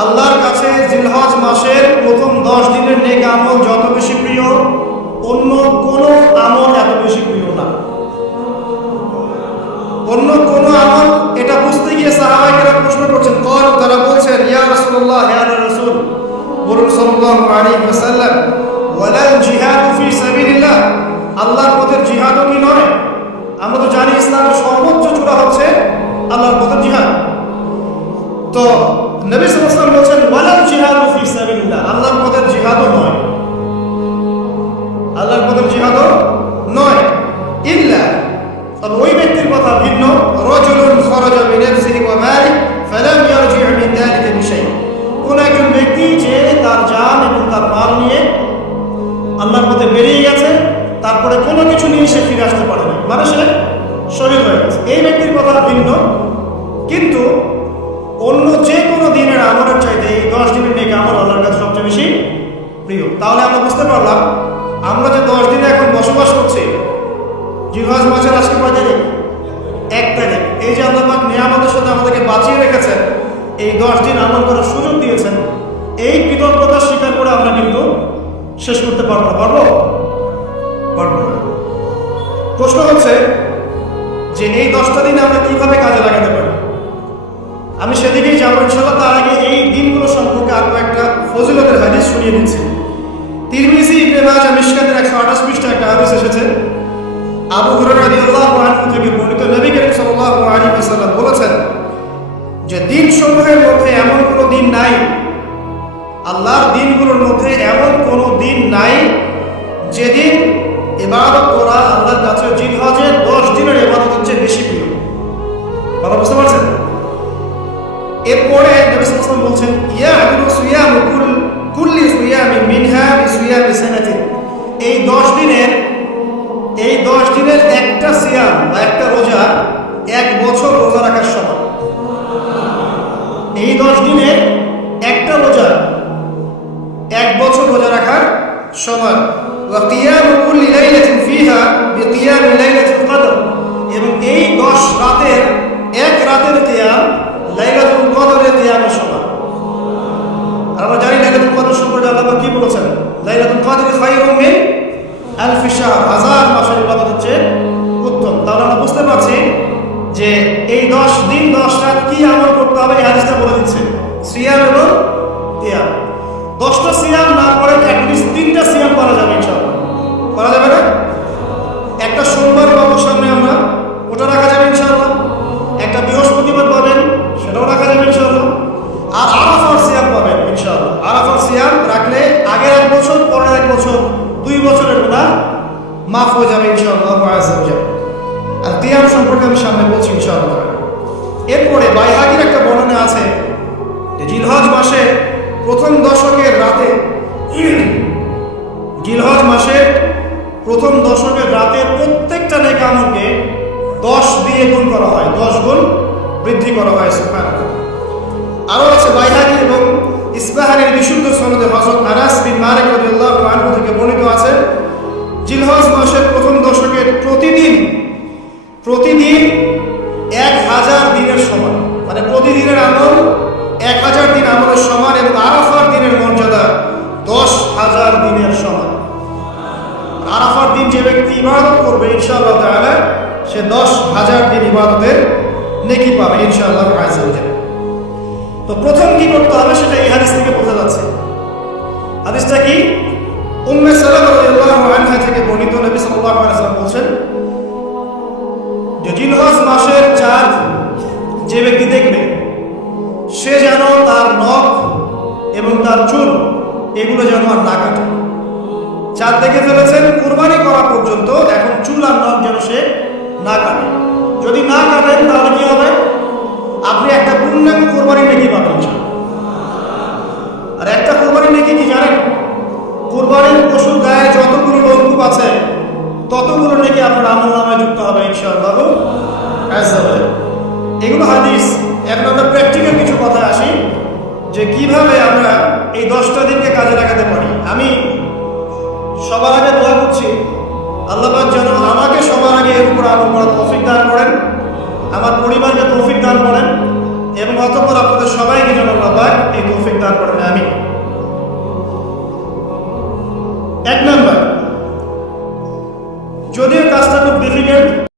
আল্লাহর কাছে জিলহজ মাসের প্রথম 10 দিনের নেক আমল যত বেশি প্রিয়, অন্য কোনো আমল এত বেশি প্রিয় না। অন্য কোনো আমল, এটা বুঝতে গিয়ে সাহাবায়ে প্রশ্ন করছেন, তারা বলছেন, ইয়া রাসূলুল্লাহ, হে আল্লাহর রাসূল, বলুন সাল্লাল্লাহু আলাইহি ওয়াসাল্লাম, ওয়ালাল জিহাদু ফি সাবিলিল্লাহ, আল্লাহর পথের জিহাদও কি নয়? আমরা তো জানি ইসলামের সর্বোচ্চ চূড়া হচ্ছে আল্লাহর পথের জিহাদ। তো নবী সাল্লাল্লাহু আলাইহি ওয়াসাল্লাম বলছেন, ওয়ালাল জিহাদু ফি সাবিলিল্লাহ, আল্লাহর পথের জিহাদও নয়, আল্লাহর পথের জিহাদও নয়, ইল্লা, তবে ওই ব্যক্তির কথা ভিন্ন, রাজুলুন খারাজা বিনাফসিহি ওয়া মালিহি ফালাম ইয়ারজি' মিন যালিকা বিশাই, কোন একজন ব্যক্তি যে তার জান এবং তার মাল নিয়ে আল্লাহর পথে বেরিয়ে গেছে, তারপরে কোনো কিছু নিয়ে সে ফিরে আসতে পারে না, মানে সে শহীদ হয়ে গেছে, এই ব্যক্তির কথা ভিন্ন। কিন্তু অন্য যে কোনো দিনের আমলের চাইতে এই 10 দিনের নেক আমল আল্লাহর কাছে সবচেয়ে বেশি প্রিয়। তাহলে আমরা বুঝতে পারলাম, আমরা যে 10 দিনে এখন বসবাস করছি, জিলহজ মাসের আজকে কয় তারিখ? 1 তারিখ। এই যে আল্লাহ পাক নিয়ামতের সাথে আমাদেরকে বাঁচিয়ে রেখেছেন, এই 10 দিন আমল করার সুযোগ দিয়েছেন, এই কৃতজ্ঞতা স্বীকার করে আমরা কিন্তু শেষ করতে পারবো না, পারবো না। প্রশ্ন হচ্ছে যে এই 10টা দিন আমরা কিভাবে কাজে লাগাতে পারি। আমি সেদিকেই যাবো ইনশাআল্লাহ। তার আগে এই দিনগুলো সম্পর্কে আরো একটা ফজিলতের হাদিস শুনিয়ে দিচ্ছি। তিরমিজি, ইবনে মাজাহ, মিশকাতের 128 পৃষ্ঠা একটা হাদিস এসেছে। আবু হুরায়রা রাদিয়াল্লাহু আনহু থেকে বর্ণিত, নবী করিম সাল্লাল্লাহু আলাইহি ওয়াসাল্লাম বলেছেন যে দিনসমূহের মধ্যে এমন কোনো দিন নাই, আল্লাহর দিনগুলোর মধ্যে এমন কোনো দিন নাই যেদিন ইবাদত করা আল্লাহর কাছে জিলহজের 10 দিনের ইবাদতের চেয়ে বেশি প্রিয়। কথা বুঝতে পারছেন? এরপরে নবী সাল্লাল্লাহু আলাইহি ওয়াসাল্লাম বলছেন, ইয়া'দুলু সিয়ামু কুল্লি সিয়ামিন মিনহা বিসিয়ামি সানাতিন, এই 10 দিনের একটা সিয়াম বা একটা রোজা 1 বছর রোজা রাখার সমান। এই 10 দিনের একটা রোজা 1 বছর রোজা রাখার সমান। ওয়া কিয়ামু কুল্লি লাইলাতিন ফিহা বিকিয়ামি লাইলাতুল কদর, এবং এই 10 রাতের এক রাতের কিয়াম লাইলাতুল কদরের কিয়ামের সমান। আমরা জানি লাইলাতুল কদর সম্পর্কে আল্লাহ কি বলেছেন, লাইলাতুল কদর খায়রুম মিন আলফি শাহর, 1000 মাসের ইবাদতের চেয়ে উত্তম। তাহলে আমরা বুঝতে পারছি যে এই 10 দিন 10 রাত কি আমল করতে হবে, এই হাদিসটা বলে দিচ্ছে। সিয়াম এবং কিয়াম, 10টা সিয়াম না করে অ্যাটলিস্ট 3টা সিয়াম করা যাবে ইনশাআল্লাহ। করা যাবে না? একটা সোমবার পাবো সামনে আমরা, ওটা রাখা যাবে ইনশাআল্লাহ। একটা বৃহস্পতিবার পাবেন, সেটাও রাখা যাবে ইনশাআল্লাহ। আর আরাফার সিয়াম পাবেন ইনশাআল্লাহ। আরাফার সিয়াম রাখলে আগের 1 বছর, পরের 1 বছর, 2 বছরের গুনাহ মাফ হয়ে যাবে ইনশাআল্লাহ আযজা ওয়া জাল। আর কিয়াম সম্পর্কে আমি সামনে বলছি ইনশাআল্লাহ। এরপরে বাইহাকির একটা বর্ণনা আছে যে জিলহজ মাসের প্রথম দশকের রাতে, জিলহজ মাসের প্রথম দশকের রাতে প্রত্যেকটা নেক আমলকে 10 দিয়ে গুণ করা হয়, 10 গুণ বৃদ্ধি করা হয়। সুবহানাল্লাহ। আরো আছে বাইহাকি এবং ইসবাহানির বিশুদ্ধ সনদে হযরত আনাস বিন মালিক রাদিয়াল্লাহু আনহু থেকে বর্ণিত আছে, জিলহজ মাসের প্রথম দশকের প্রতিদিন 1000 দিনের সমান, মানে প্রতিদিনের আমল 1000 দিন আমলের সমান, এবং আরাফার দিনের মর্যাদা 10,000 দিনের সমান। আরাফার দিন যে ব্যক্তি ইবাদত করবে ইনশাআল্লাহ তাআলা, সে 10,000 দিন ইবাদতের নেকি পাবে ইনশাআল্লাহ আযজা ওয়া জাল। তো প্রথম কি করতে হবে সেটা এই হাদিস থেকে বোঝা যাচ্ছে। হাদিসটা কি? উম্মে সালামা রাদিয়াল্লাহু আনহা থেকে বর্ণিত, নবী সাল্লাল্লাহু আলাইহি ওয়াসাল্লাম বলেছেন যে জিলহজ মাসের চাঁদ যে ব্যক্তি দেখবে, সে যেন তার নখ এবং তার চুল এগুলো যেন আর না কাটে। চাঁদ দেখে ফেলেছেন, কুরবানি করা পর্যন্ত এখন চুল আর নখ যেন সে না কাটে। যদি না কাটেন তাহলে কি হবে? আপনি একটা পূর্ণাঙ্গ কোরবানি নেকি পাবেন। আর একটা কোরবানি নেকি কি জানেন? কোরবানির পশুর গায়ে যতগুলো লোমকূপ আছে ততগুলো নেকি আপনার আমলনামায় যুক্ত হবে ইনশাআল্লাহ আযজা ওয়া জাল। এগুলো হাদিস। এখন আমরা প্র্যাকটিক্যাল কিছু কথা আসি যে কিভাবে আমরা এই 10টা দিনকে কাজে লাগাতে পারি। আমি সবার আগে দোয়া করছি, আল্লাহ পাক যেন আমাকে সবার আগে এর উপর আমল করার তৌফিক দান করেন, আমার পরিবারকে তৌফিক দান করেন, এবং অতঃপর আপনাদের সবাইকে যেন আল্লাহ পাক এই তৌফিক এক নাম্বার, যদিও কাজটা খুব ডিফিকাল্ট,